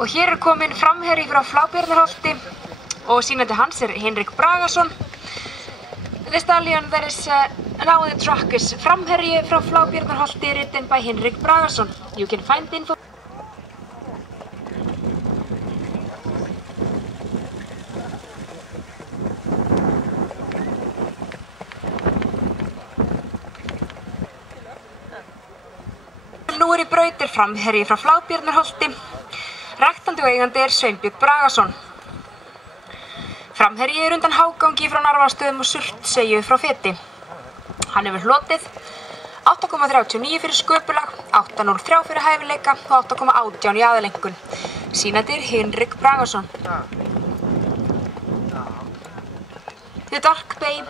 Og hér kominn framherji frá Flábjarnarholti og sýnandi hans Henrik Bragason. The stallion that is now on the track is framherji frá Flábjarnarholti, ridden by Henrik Bragason. You can find info. Nú í braut framherji frá Flábjarnarholti. Ræktandi og eigandi Sveinbjörn Bragason. Framherji undan hágangi frá Narfastöðum og Surtseyju frá Feti. Hann hefur hlotið 8,39 fyrir sköpulag, 8,03 fyrir hæfileika og 8,18 í aðalengun. Sýnandi Henrik Bragason. The Dark Bay.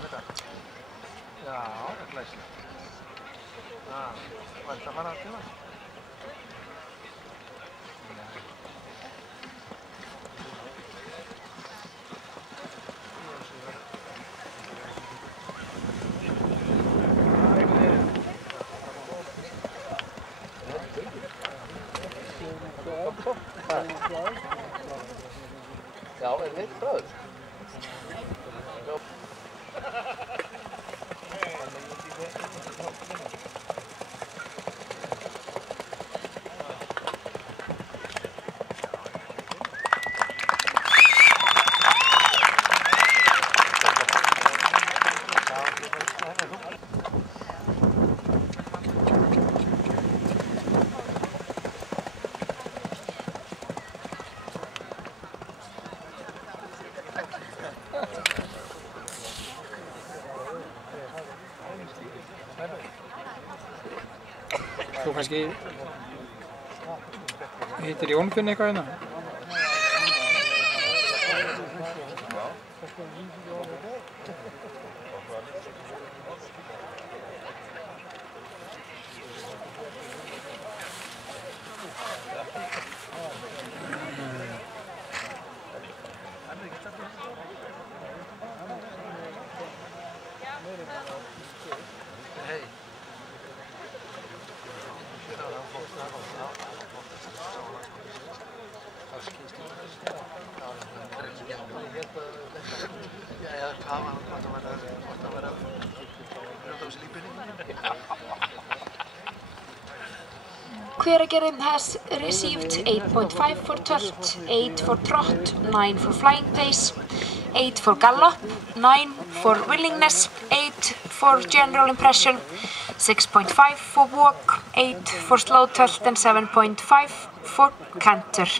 Já, heitt bröð. Þú kannski hittir Jónfinn eitthvað hérna? Hveragerði has received 8.5 for tilt, 8 for trot, 9 for flying pace, 8 for gallop, 9 for willingness, 8 for general impression, 6.5 for walk, 8 for slow tilt and 7.5 for canter.